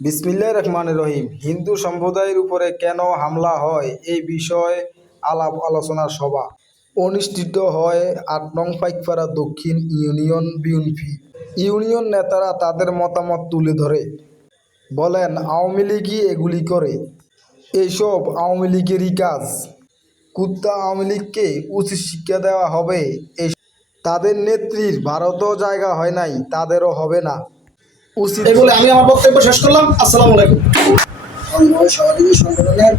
বিসমিল্লাহির রহমানির রহিম। হিন্দু সম্প্রদায়ের উপরে কেন হামলা হয় এই বিষয়ে আলাপ আলোচনা সভা অনুষ্ঠিত হয় ৮ নং পাইকপাড়া দক্ষিণ ইউনিয়ন বিএনপি। ইউনিয়ন নেতারা তাদের মতামত তুলে ধরে বলেন, আওয়ামী লীগই এগুলি করে, এইসব আওয়ামী লীগেরই কাজ। কুত্তা আওয়ামী লীগকে উচিত শিক্ষা দেওয়া হবে। এই তাদের নেত্রীর ভারতেও জায়গা হয় নাই, তাদেরও হবে না উচিত। এই বলে আমি আমার বক্তব্য শেষ করলাম। আসসালামু আলাইকুম। সহযোগী সংগঠনের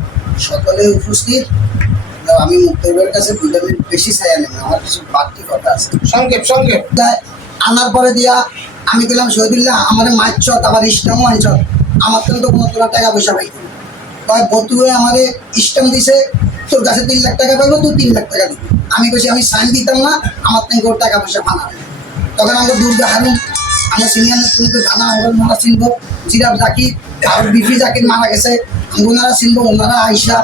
সকলে উপস্থিত। আমি মুক্তারের কাছে 2 মিনিট বেশি চাই না, আমার কিছু বাড়তি কথা আছে। সংক্ষেপ আনার পরে দিয়া আমি গেলাম শহীদুল্লাহ আমার মাছ আবার ইস্টামও আনছ, আমার তো কোনো তোরা টাকা পয়সা পাই কয় বতুয়ে আমার ইস্টাম দিছে, তোর কাছে 3 লাখ টাকা পাইবো, তুই 3 লাখ টাকা দিবি। আমি বলছি আমি সাইন দিতাম না, আমার থেকে ওর টাকা পয়সা পানাবে। তখন আমাকে দুর্গা হারুন, আমরা সিনিয়র নেতৃত্ব থানা ওনারা চিনবো, জিরাফ জাকির আর বিপি জাকির মারা গেছে, ওনারা চিনবো, ওনারা আইসা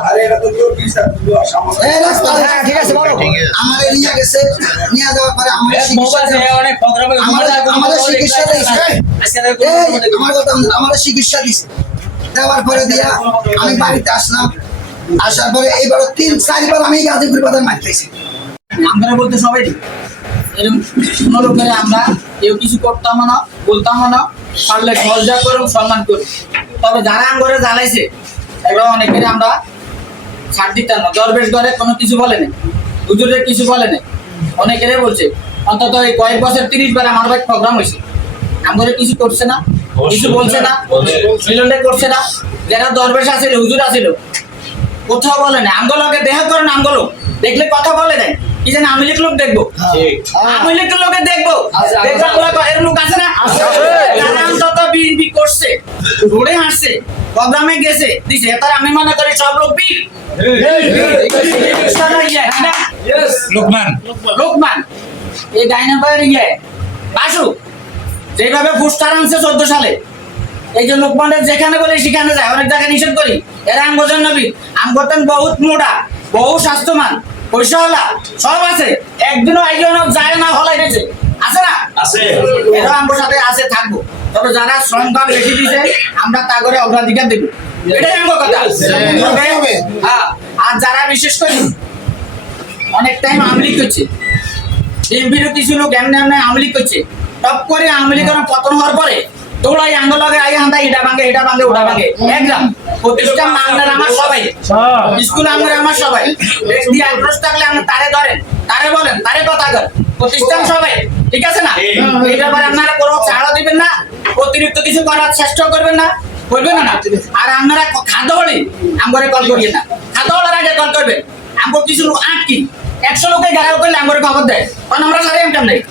ঠিক আছে বলো। আমার নিয়ে গেছে। নিয়ে যাওয়ার পরে আমাদের চিকিৎসা দিছে। দেওয়ার পরে দিয়া আমি বাড়িতে আসলাম। আসার পরে এইবার 3-4 বার আমি গাজীপুর বাজার মার খাইছি। আমরা বলতে সবাই এরকম কোনো লোকের আমরা কেউ কিছু করতাম না, বলতাম না, পারলে মর্যাদা করুন, সম্মান করুন। তবে যারা আমগরে জ্বালাইছে এগুলো অনেকের আমরা ছাড় দিতাম না। দরবেশ ঘরে কোনো কিছু বলে নাই, হুজুরের কিছু বলে নাই, অনেকেরই বলছে। অন্তত এই কয়েক বছর 30 বার আমার ভাই প্রোগ্রাম হয়েছে, আমগরে কিছু করছে না, কিছু বলছে না, মিলনে করছে না। যারা দরবেশ আছিল, হুজুর আছিল, কোথাও বলে নাই। আমগুলোকে দেখা করেন, আমগুলো দেখলে কথা বলে নাই। কি জানি আমি লোক দেখবো, আমি লোকের দেখবো, এর লোক আছে না? যারা অন্তত বিএনপি করছে, ঘুরে আসছে, প্রোগ্রামে গেছে, দিছে, তার আমি মনে করি সব লোক বীর। লোকমান এই ডাইনা ভাইয়ের বাসু যেভাবে ফুস্টার আনছে 14 সালে, এই যে লোকমানের যেখানে বলি সেখানে যায়, অনেক জায়গায় নিষেধ করি। এরা আমগোজন নবী, আমগোতেন বহুত মোটা, বহু স্বাস্থ্যমান, পয়সাওয়ালা সব আছে, একদিনও আইজন যায় না, হলাই গেছে, আছে না? আছে। এরা আমগোর সাথে আছে, থাকবো। তবে যারা শ্রমকাল বেশি দিছে আমরা তা করে অগ্রাধিকার দেব, এটাই আমগো কথা। হ্যাঁ, আর যারা বিশেষ করে অনেক টাইম আমলি করছে, বিএনপিরও কিছু লোক এমনি এমনি আমলি করছে, টপ করে আমলি করে পতন হওয়ার পরে তোলাই আঙ্গলকে আই হান্দা এটা ভাঙে ওটা ভাঙে। একদম প্রতিষ্ঠান আমাদের আমার সবাই, স্কুল আমাদের আমার সবাই, ব্যক্তি আক্রোশ থাকলে আপনি তারে ধরেন, তারে বলেন, তারে কথা কর, প্রতিষ্ঠান সবাই, ঠিক আছে না? এই ব্যাপারে আপনারা কোনো ছাড়ও দিবেন না, অতিরিক্ত কিছু করার চেষ্টা করবেন না, করবেন না। আর আপনারা খাদ্য বলি আমগরে কল করিয়ে না, খাদ্য বলার আগে কল করবেন। আমগো কিছু লোক 100 লোকে গাড়াও করলে আমগরে খবর দেয়, কারণ আমরা সারি ইনকাম নেই,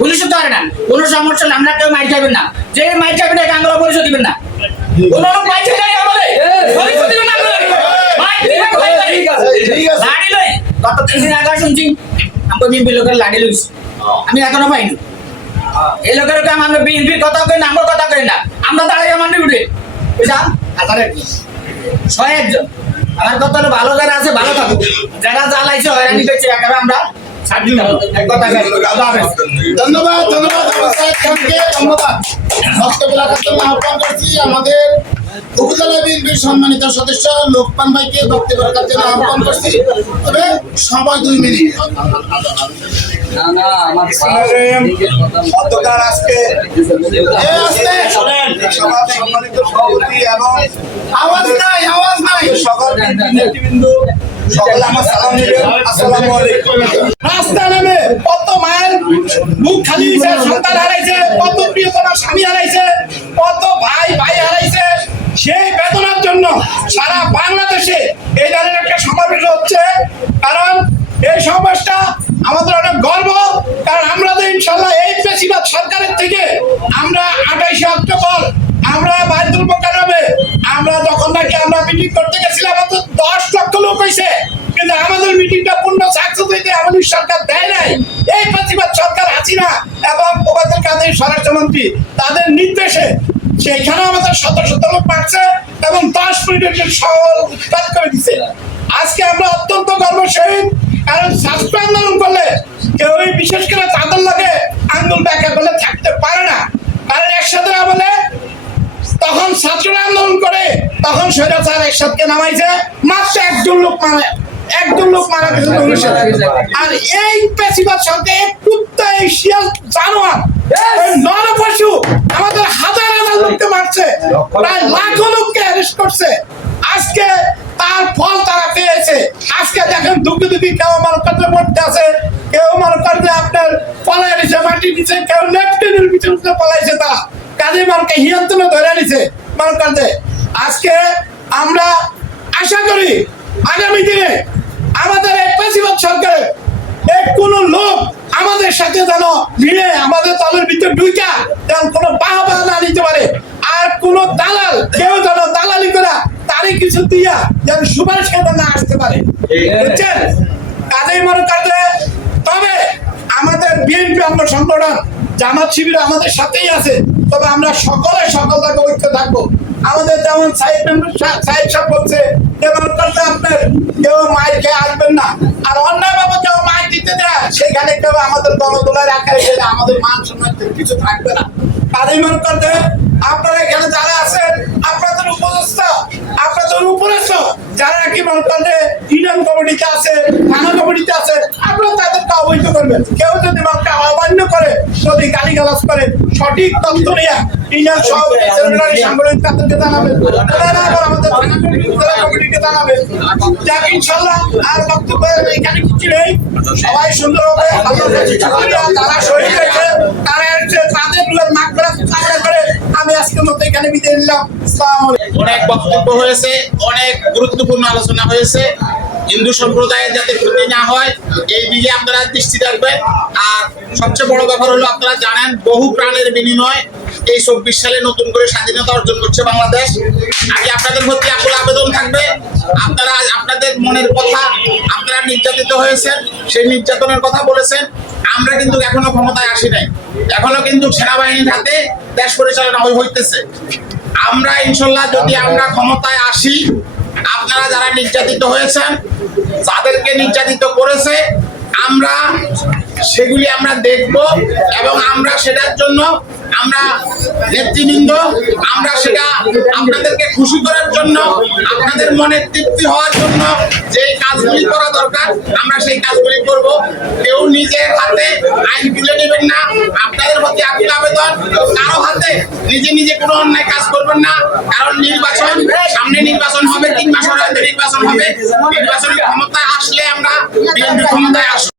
পুলিশও তো পারে না। কোনো সমস্যা হলে আমরা কেউ মাইক যাবেন না, যে মাইক যাবেন এটা আমরা পরিচয় দিবেন না। কোনো লোক মাইক যাই বলে পরিচয় দিবেন না, লাড়ি লই। গত 3 দিন আগে শুনছি আমরা বিএনপি লোকের লাড়ি লইছি, আমি এখনো পাইনি। এই লোকের আমরা বিএনপির কথা কই না, আমার কথা কই না, আমরা দাঁড়িয়ে মানি উঠে বুঝলাম। হাজারে 101 জন আমার কথা হলো, ভালো যারা আছে ভালো থাকুক, যারা জ্বালাইছে হয়রানি করছে একেবারে আমরা ধন্যবাদ। বক্তব্য রাখার জন্য আহ্বান করছি আমাদের উপজেলা বিএনপির সম্মানিত সদস্য লোকমান ভাইকে বক্তব্য রাখার জন্য আহ্বান করছি। তবে সবাই 2 মিনিট। আওয়াজ নাই সকলে আমার সালাম নেবেন। আসসালামু আলাইকুম। রাস্তা নেমে কত মায়ের মুখ খালি হয়েছে, সন্তান হারাইছে, কত প্রিয়তমার স্বামী হারাইছে, কত ভাই হারাইছে। সেই বেদনার জন্য সারা বাংলাদেশে এই ধরনের একটা সমাবেশ হচ্ছে। কারণ এই সমাবেশটা আমাদের অনেক গর্ব, কারণ আমরা তো ইনশাল্লাহ এই বেশিরভাগ সরকারের থেকে আমরা 28 অক্টোবর আমরা বাইতুল মোকাররমে আমরা যখন নাকি আমরা মিটিং করতে গেছিলাম, তো 10 লক্ষ লোক হয়েছে, কিন্তু আমাদের মিটিংটা পূর্ণ সাকসেস হইতে আমাদের সরকার দেয় নাই। এই বেশিরভাগ সরকার হাসিনা এবং ওবায়দুল কাদের স্বরাষ্ট্রমন্ত্রী তাদের নির্দেশে সেখানে আমাদের শত লোক পাচ্ছে এবং 10 মিনিটের সওয়াল উৎপাদ করে দিচ্ছে। আজকে আমরা অত্যন্ত গর্বসহিত, কারণ ছাত্র আন্দোলন করলে কেউ বিশেষ করে তাদের লাগে আন্দোলন ব্যাখ্যা করলে থাকতে পারে না, কারণ একসাথে বলে তখন ছাত্ররা আন্দোলন করে, তখন স্বৈরাচার একসাথে নামাইছে, মাত্র একজন লোক মারা গেছে পুলিশে। আর এই পেশিবাদ সরকার এক কুত্তা, এই শিয়াল জানোয়ার, এই নরপশু আমাদের হাজার হাজার লোককে মারছে, প্রায় লাখো লোককে অ্যারেস্ট করছে। আজকে তার ফল তারা পেয়েছে। আজকে দেখেন দুঃখে দুঃখী কেউ আমার কাছে পড়তে আছে, কেউ আমার কাছে আপনার পলায় নিছে, মাটি নিছে, কেউ লেফটেনের পিছনে পলাইছে, তারা কাজে মারকে হিয়ন্তনে ধরে নিছে আমার কাছে। আজকে আমরা আশা করি আগামী দিনে আমাদের এই পেশিবাদ সরকারের এক কোন লোক আমাদের সাথে যেন ভিড়ে আমাদের দলের ভিতর ঢুইকা যেন কোনো বাহবা না নিতে পারে, আর কোন দালাল কেউ যেন দালালি করা তারই কিছু দিয়া যেন সুপারিশ খেতে না আসতে পারে, বুঝছেন? কাজেই মনে করতে তবে আমাদের বিএনপি অঙ্গ সংগঠন জামাত শিবির আমাদের সাথেই আছে, তবে আমরা সকল জায়গায় ঐক্য থাকবো। আমাদের যেমন সাহেব সাহেব বলছে যেমন করতে আপনার কেউ মাইর খেয়ে আসবেন না, আর অন্যায় ভাবে কেউ মাইর দিতে দেয় সেখানে কেউ আমাদের গণদোলার আকারে গেলে আমাদের মান সম্মান কিছু থাকবে না। তাদের মনে করতে আপনারা এখানে যারা আছেন, আপনাদের উপদেষ্টা, আপনাদের উপরেস্থ যারা নাকি মনে করলে ইউনিয়ন কমিটিতে আছে, থানা কমিটিতে আছে, আপনারা তাদেরকে অবহিত করবেন। কেউ যদি আমাকে অমান্য করে, যদি গালিগালাজ করে, সঠিক তথ্য নিয়ে ইউনিয়ন সভাপতি সেক্রেটারি সাংগঠনিক তাদেরকে জানাবেন, তারা আবার আমাদের থানা কমিটিকে জানাবেন। যাক ইনশাআল্লাহ আর বক্তব্য এখানে কিছু নেই, সবাই সুন্দরভাবে যারা শহীদ হয়েছে তারা তাদের মাগফিরাত কামনা করে আমি আজকের মতো এখানে বিদায় নিলাম। আসসালামু আলাইকুম। অনেক বক্তব্য হয়েছে, অনেক গুরুত্বপূর্ণ আলোচনা হয়েছে। হিন্দু সম্প্রদায়ের যাতে ক্ষতি না হয় এই দিকে আপনারা দৃষ্টি রাখবেন। আর সবচেয়ে বড় ব্যাপার হলো আপনারা জানেন বহু প্রাণের বিনিময় এই 24 সালে নতুন করে স্বাধীনতা অর্জন করছে বাংলাদেশ। আগে আপনাদের প্রতি আকুল আবেদন থাকবে, আপনারা আপনাদের মনের কথা, আপনারা নির্যাতিত হয়েছেন, সেই নির্যাতনের কথা বলেছেন। আমরা কিন্তু এখনো ক্ষমতায় আসি নাই, এখনো কিন্তু সেনাবাহিনীর হাতে দেশ পরিচালনা হইতেছে। আমরা ইনশাল্লাহ যদি আমরা ক্ষমতায় আসি, আপনারা যারা নির্যাতিত হয়েছেন, যাদেরকে নির্যাতিত করেছে, আমরা সেগুলি আমরা দেখব এবং আমরা সেটার জন্য আমরা নেতৃবৃন্দ আমরা সেটা আপনাদেরকে খুশি করার জন্য, আপনাদের মনে তৃপ্তি হওয়ার জন্য যে কাজগুলি করা দরকার আমরা সেই কাজগুলি করব। কেউ নিজের হাতে আইন তুলে নেবেন না। আপনাদের প্রতি আকুল আবেদন, কারো হাতে নিজে কোনো অন্যায় কাজ করবেন না। কারণ নির্বাচন সামনে, নির্বাচন হবে, 3 মাসের মধ্যে নির্বাচন হবে। নির্বাচনের ক্ষমতায় আসলে আমরা বিএনপি ক্ষমতায় আসবো।